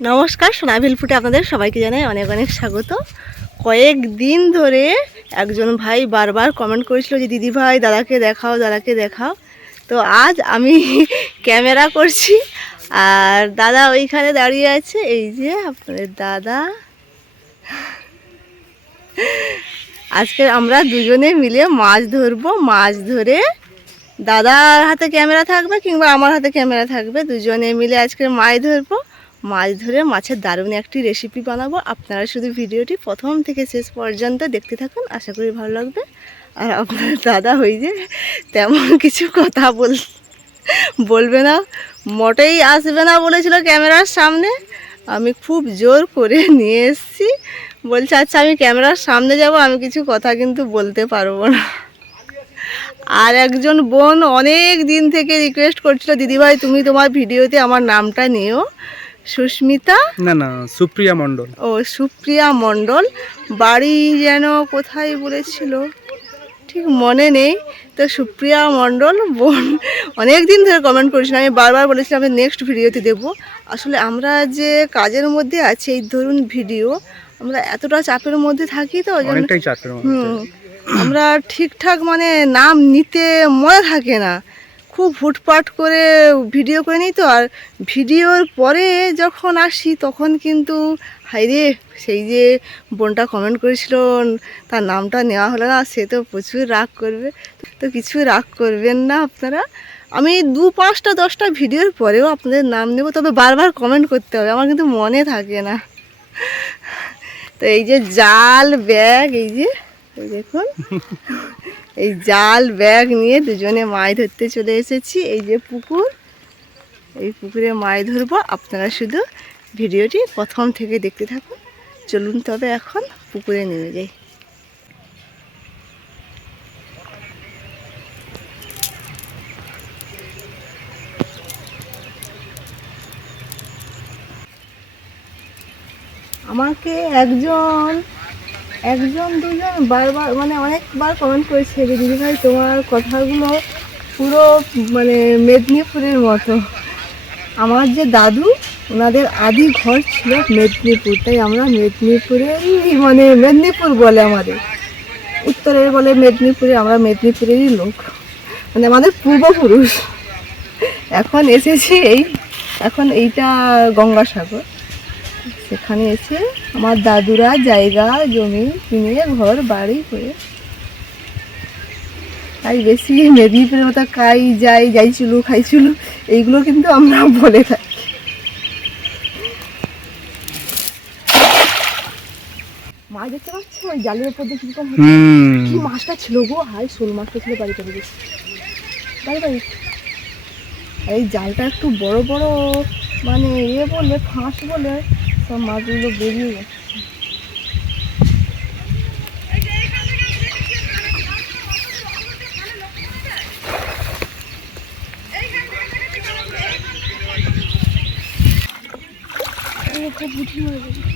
নমস্কার, সোনাভিল ফুটে আপনাদের সবাইকে জানাই অনেক অনেক স্বাগত। কয়েক দিন ধরে একজন ভাই বারবার কমেন্ট করেছিল যে, দিদি ভাই, দাদাকে দেখাও দাদাকে দেখাও। তো আজ আমি ক্যামেরা করছি, আর দাদা ওইখানে দাঁড়িয়ে আছে। এই যে আপনাদের দাদা। আজকে আমরা দুজনে মিলে মাছ ধরবো, মাছ ধরে দাদার হাতে ক্যামেরা থাকবে কিংবা আমার হাতে ক্যামেরা থাকবে, দুজনে মিলে আজকে মাছ ধরবো। মাছ ধরে মাছের দারুণ একটি রেসিপি বানাবো। আপনারা শুধু ভিডিওটি প্রথম থেকে শেষ পর্যন্ত দেখতে থাকুন, আশা করি ভালো লাগবে। আর আপনার দাদা হই যে তেমন কিছু কথা বল, বলবে না, মোটেই আসবে না বলেছিল ক্যামেরার সামনে। আমি খুব জোর করে নিয়ে এসেছি। বলছে আচ্ছা আমি ক্যামেরার সামনে যাব, আমি কিছু কথা কিন্তু বলতে পারব না। আর একজন বোন অনেক দিন থেকে রিকোয়েস্ট করছিল, দিদিভাই, তুমি তোমার ভিডিওতে আমার নামটা নিও। সুস্মিতা? না না সুপ্রিয়া মণ্ডল। ও সুপ্রিয়া মণ্ডল। বাড়ি যেন কোথায় বলেছিল? ঠিক মনে নেই। তো সুপ্রিয়া মণ্ডল বোন অনেক দিন ধরে কমেন্ট করেছিলাম আমি বারবার বলেছিলাম আমি নেক্সট ভিডিওতে দেব আসলে আমরা যে কাজের মধ্যে আছি এই ধরুন ভিডিও আমরা এতটা চাপের মধ্যে থাকি তো অনেকটাই চাপের হুম আমরা ঠিকঠাক মানে নাম নিতে মনে থাকে না। খুব ফুটপাট করে ভিডিও করে নিই তো, আর ভিডিওর পরে যখন আসি তখন কিন্তু হাইরে সেই যে বোনটা কমেন্ট করেছিল, তার নামটা নেওয়া হলো না, সে তো প্রচুর রাগ করবে। তো কিছু রাগ করবেন না আপনারা। আমি দু পাঁচটা, দশটা ভিডিওর পরেও আপনাদের নাম নেব, তবে বারবার কমেন্ট করতে হবে, আমার কিন্তু মনে থাকে না। তো এই যে জাল, ব্যাগ, এই যে দেখুন। এই জাল, ব্যাগ নিয়ে দুজনে মাছ ধরতে চলে এসেছি। এই যে পুকুর, এই পুকুরে মাছ ধরবো। আপনারা শুধু ভিডিওটি প্রথম থেকে দেখতে থাকুন। চলুন তবে এখন পুকুরে নেমে যাই। আমাকে একজন একজন দুজন বারবার মানে অনেকবার কমেন্ট করেছে যে, দিদিভাই, তোমার কথাগুলো পুরো মানে মেদিনীপুরের মতো। আমার যে দাদু, ওনাদের আদি ঘর ছিল মেদিনীপুর। তাই আমরা মেদিনীপুরেরই মানে মেদিনীপুর বলে আমাদের। উত্তরের বলে মেদিনীপুরে, আমরা মেদিনীপুরেরই লোক। মানে আমাদের পূর্বপুরুষ। এখন এসেছি এই, এখন এইটা গঙ্গাসাগর। সেখানে এসে আমার দাদুরা জায়গা জমি কিনে ঘর বাড়ি করে। তাই বেশি মেদিনীপুরের মতো কাই যাই যাইছিল খাইছিল এইগুলো কিন্তু আমরা বলে থাকি। মাছ দেখতে পাচ্ছ? ওই জালের উপর দিয়ে কীরকম কি মাছটা ছিল গো? হাই শোল মাছটা ছিল বাড়ি বাড়ি বাড়ি। আর এই জালটা একটু বড় বড় মানে ইয়ে বলে ফাঁস বলে। সব মাছগুলো বেরিয়ে গেছে খুব বুঝি মারা গেছে।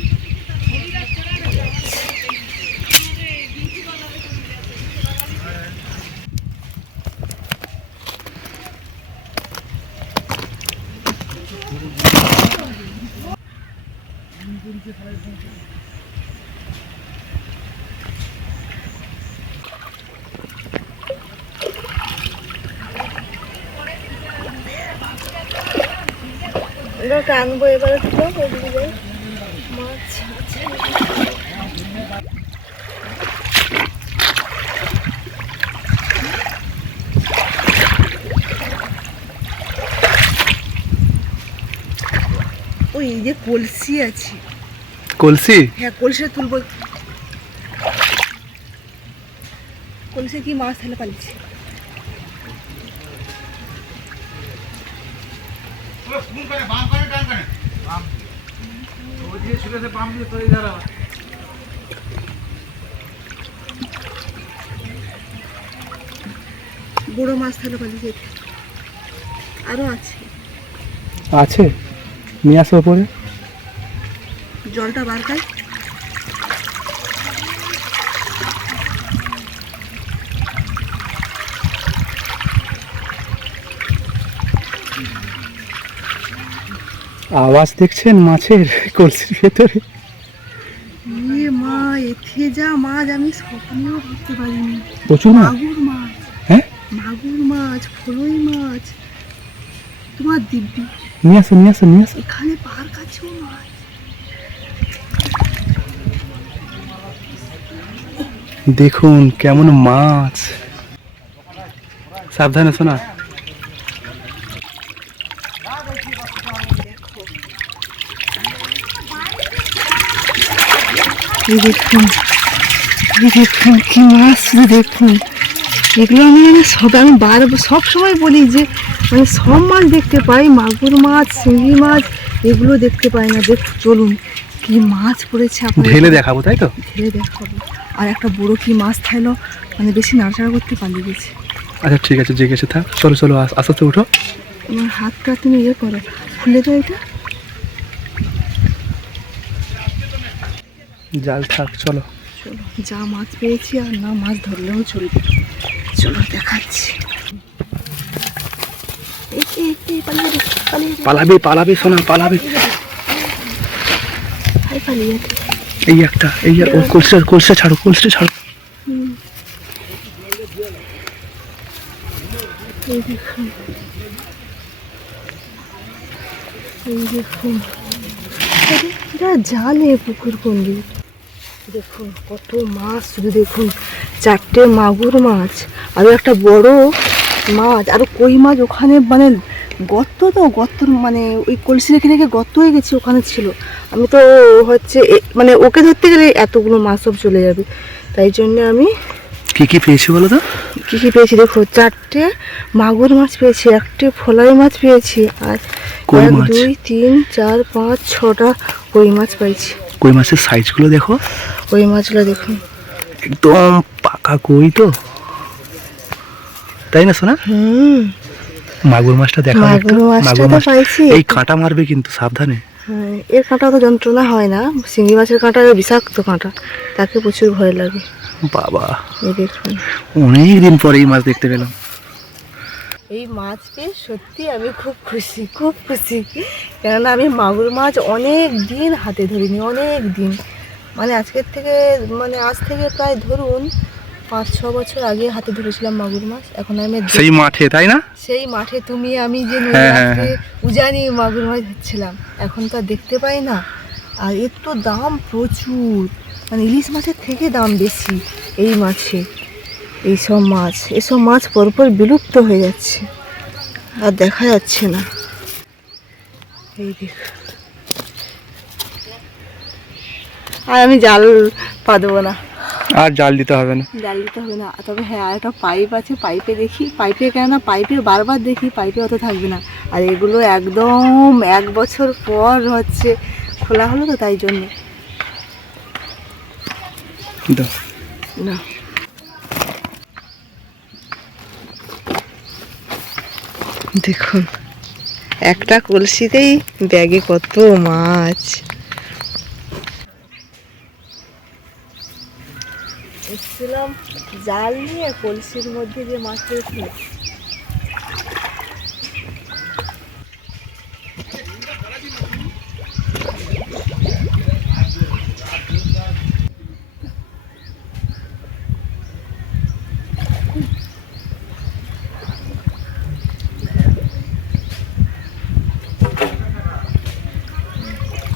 এবার টানবো এবারে তো মাছ আছে। ওই এই যে কলসি আছে। কলসি? হ্যাঁ কলসে তুলবো। কলসে কি মাছ তাহলে পালিয়েছে? বড় মাছ তাহলে পালিয়েছে আরও আছে। আছে? নিয়ে আসো পরে জলটা বার খায় আওয়াজ দেখছেন মাছের কলসির ভেতরে? এ মা এথে যা মাছ আমি স্বপ্নেও ভাবতে পারিনি। প্রচুর মাগুর মাছ। হ্যাঁ? মাগুর মাছ ফলই মাছ। তোমার দিব্যি। নিয়ে আসো নিয়ে আসো নিয়ে আসো। এখানে পার কাছেও মাছ দেখুন কেমন মাছ। সাবধানে শোনা। এই দেখুন এই দেখুন কি মাছ শুধু দেখুন। এগুলো আমি আমি সব আমি বার সব সময় বলি যে মানে সব মাছ দেখতে পাই মাগুর মাছ শিঙি মাছ এগুলো দেখতে পাই না। দেখ চলুন কি মাছ পড়েছে ঢেলে দেখাবো তাই তো? ঢেলে দেখাবো। আর একটা বড় কি মাছ থাইলো মানে বেশি নাড়াচাড়া করতে পালিয়ে গেছে আচ্ছা ঠিক আছে জেগে আছে থাক। চলো চলো আস- আস্তে আস্তে উঠো। তোমার হাতটা তুমি ইয়ে করো খুলে দাও এটা। জাল থাক চলো। চলো যা মাছ পেয়েছি আর না মাছ ধরলেও চলবে। চলো দেখাচ্ছি। পালাবে পালাবে সোনা পালাবে। এই একটা এই ও কলসিটা কলসিটা ছাড়ো কলসিটা ছাড়ো। জালে পুকুর কোনদি দেখুন কত মাছ শুধু দেখুন চারটে মাগুর মাছ আরও একটা বড় মাছ আর কই মাছ ওখানে মানে গর্ত তো গর্তর মানে ওই কলসি রেখে রেখে গর্ত হয়ে গেছে ওখানে ছিল। আমি তো হচ্ছে মানে ওকে ধরতে গেলে এতগুলো মাছ সব চলে যাবে। তাই জন্য আমি কি কি পেয়েছি বলো তো? কী কী পেয়েছি? দেখো চারটে মাগুর মাছ পেয়েছি একটে ফলাই মাছ পেয়েছি আর এক দুই তিন চার পাঁচ ছটা কই মাছ পাইছি কই মাছের সাইজগুলো দেখো। কই মাছগুলো দেখুন একদম পাকা কই তো। তাই না সোনা? হুম। মাগুর মাছটা দেখা মাগুর পাইছি। এই কাঁটা মারবে কিন্তু সাবধানে। হ্যাঁ এর কাঁটা তো যন্ত্রণা হয় না। শিঙি মাছের কাঁটা বিষাক্ত কাঁটা। তাকে প্রচুর ভয় লাগে। বাবা। দেখুন। অনেক দিন পরে এই মাছ দেখতে পেলাম। এই মাছ পেয়ে সত্যি আমি খুব খুশি খুব খুশি। কেননা আমি মাগুর মাছ অনেক দিন হাতে ধরিনি অনেক দিন। মানে আজকের থেকে মানে আজ থেকে প্রায় ধরুন পাঁচ ছ বছর আগে হাতে ধরেছিলাম মাগুর মাছ। এখন আমি সেই মাঠে তাই না? সেই মাঠে তুমি আমি যে হ্যাঁ, হ্যাঁ, রাত্রে উজানি মাগুর মাছ ধরছিলাম এখন তো আর দেখতে পাই না। আর এর তো দাম প্রচুর। মানে ইলিশ মাছের থেকে দাম বেশি এই মাছে। এইসব মাছ এসব মাছ পরপর বিলুপ্ত হয়ে যাচ্ছে। আর দেখা যাচ্ছে না। এই দেখ। আর আমি জাল পা দেবো না। আর জাল দিতে হবে না। জাল দিতে হবে না। তবে হ্যাঁ আর একটা পাইপ আছে পাইপে দেখি। পাইপে কেননা পাইপে বারবার দেখি পাইপে অত থাকবে না। আর এগুলো একদম এক বছর পর হচ্ছে খোলা হলো তো তাই জন্য। না। দেখুন একটা কলসিতেই ব্যাগে কত মাছ। জাল নিয়ে কলসির মধ্যে যে মাছ পেয়েছিল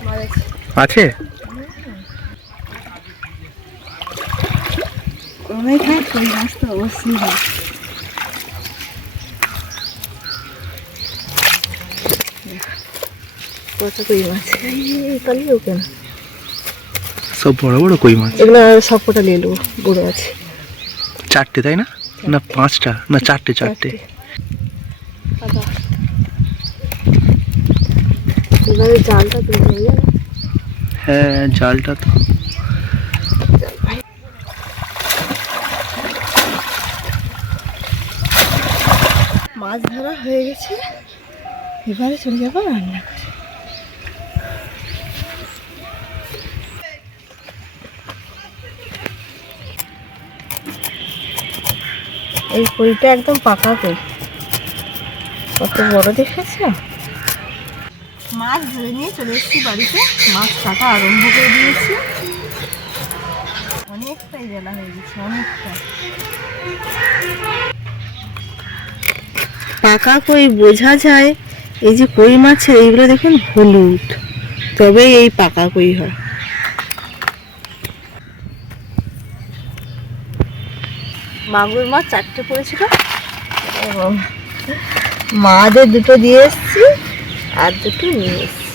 মাছ আছে অনেক হয় কই মাছ তো অবশ্যই হয় কত কই মাছ এই পালিয়েও কেন? সব বড় বড় কই মাছ? এগুলো সব কটা নিয়ে নেব বড় আছে। চারটে তাই না? না পাঁচটা? না চারটে চারটে। এবারে জালটা তুলে হয়ে, জালটা তো। মাছ ধরা হয়ে গেছে। এবারে চলে যাব রান্না। এই কইটা একদম পাকা কই কত বড় দেখেছ? মাছ ধরে নিয়ে চলে এসেছি বাড়িতে। মাছ কাটা আরম্ভ করে দিয়েছি। অনেকটাই বেলা হয়ে গেছে অনেকটা। পাকা কই বোঝা যায়? এই যে কই মাছের এইগুলো দেখুন হলুদ। তবে এই পাকা কই হয়। মাগুর মাছ চারটে পড়েছিল। এবং মাদের দুটো দিয়ে এসছি। আর দুটো নিয়ে এসছি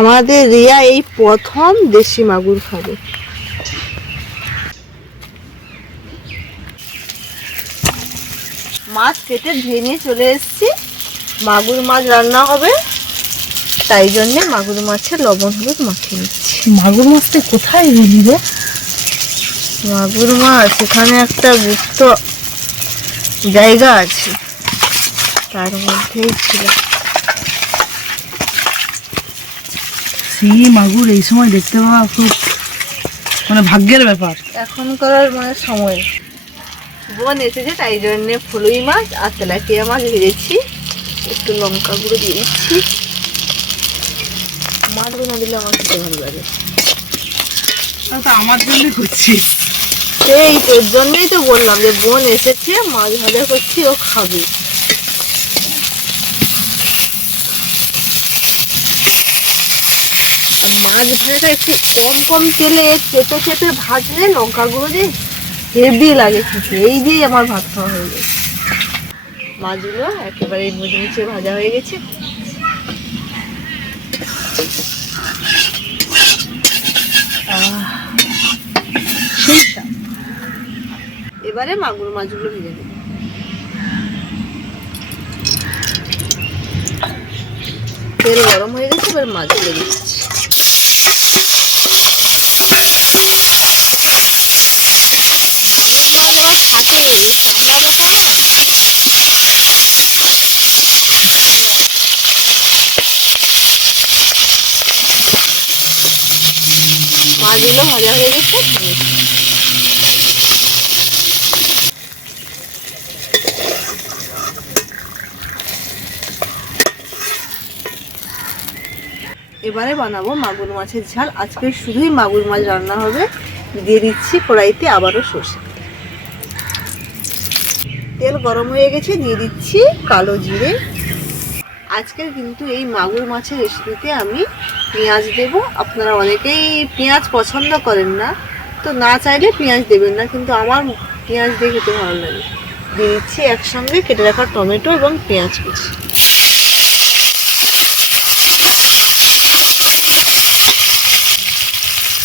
আমাদের রিয়া এই প্রথম দেশি মাগুর খাবে। মাছ কেটে ধুয়ে নিয়ে চলে এসেছি। মাগুর মাছ রান্না হবে। তাই জন্যে মাগুর মাছের লবণ হলুদ মাখিয়ে নিচ্ছি। মাগুর মাছটা কোথায় গেলি রে? মাগুর মাছ এখানে একটা গুপ্ত জায়গা আছে। তার মধ্যেই ছিল। সেই মাগুর এই সময় দেখতে পাওয়া খুব মানে ভাগ্যের ব্যাপার। এখন করার মানে সময়। বোন এসেছে তাই জন্য ফুলুই মাছ আর তেলাপিয়া মাছ ভেজেছি। একটু লঙ্কা গুঁড়ো দিয়ে দিচ্ছি। মাছগুলো না দিলে আমার খেতে ভালো লাগে। তো আমার জন্যই করছিস সেই তোর জন্যই তো বললাম যে বোন এসেছে মাছ ভাজা করছি ও খাবে। মাছ ভাজাটা একটু কম কম তেলে চেপে চেপে ভাজলে লঙ্কা গুঁড়ো দিয়ে হেভি লাগে খেতে। এই দিয়েই আমার ভাত খাওয়া হয়ে গেছে। মাছগুলো একেবারে মুচমুচে ভাজা হয়ে গেছে। এবারে মাগুর মাছগুলো ভেজে নেব। তেল গরম হয়ে গেছে, এবার মাছগুলো দিচ্ছি মাগুর মাছ আবার ফাটেনি এই চামড়াটা পাওয়া মাছগুলো ভাজা হয়ে গেছে। এবারে বানাবো মাগুর মাছের ঝাল। আজকে শুধুই মাগুর মাছ রান্না হবে। দিয়ে দিচ্ছি কড়াইতে আবারও সর্ষে। তেল গরম হয়ে গেছে, দিয়ে দিচ্ছি কালো জিরে। আজকের কিন্তু এই মাগুর মাছের রেসিপিতে আমি পেঁয়াজ দেব। আপনারা অনেকেই পেঁয়াজ পছন্দ করেন না। তো না চাইলে পেঁয়াজ দেবেন না, কিন্তু আমার পেঁয়াজ দিয়ে খেতে ভালো লাগে। দিয়ে দিচ্ছি একসঙ্গে কেটে রাখা টমেটো এবং পেঁয়াজ কুচি।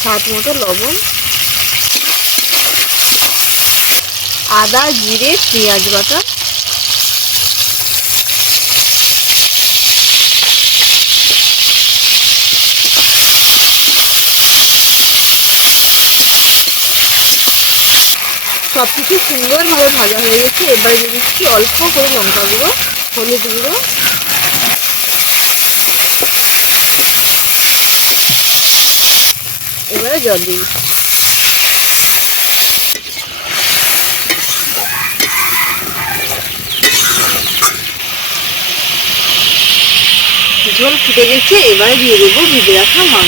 স্বাদ মতো লবণ। আদা, জিরে, পেঁয়াজ বাটা। সব কিছু সুন্দরভাবে ভাজা হয়ে গেছে। এবার দিয়ে দিচ্ছি অল্প করে লঙ্কা গুঁড়ো, হলুদ গুঁড়ো। এবারে জল দিয়ে দিচ্ছি। ঝোল ফুটে গেছে, এবারে দিয়ে দেবো ভিজে রাখা মাছ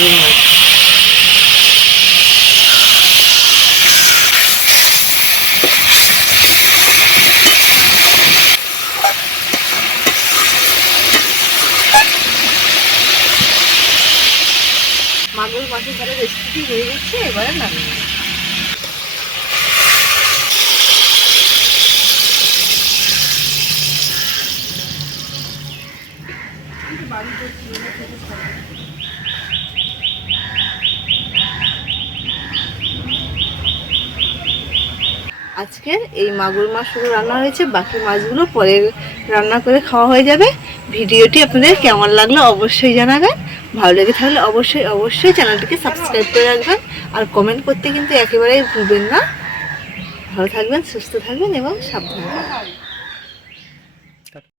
মাগুর মাছের তাহলে হয়ে গেছে এবারে নামিয়ে। আজকের এই মাগুর মাছ শুধু রান্না হয়েছে, বাকি মাছগুলো পরে রান্না করে খাওয়া হয়ে যাবে ভিডিওটি আপনাদের কেমন লাগল অবশ্যই জানাবেন ভালো লেগে থাকলে অবশ্যই অবশ্যই চ্যানেলটিকে সাবস্ক্রাইব করে রাখবেন। আর কমেন্ট করতে কিন্তু একেবারেই ভুলবেন না। ভালো থাকবেন, সুস্থ থাকবেন এবং সাবধান থাকবেন।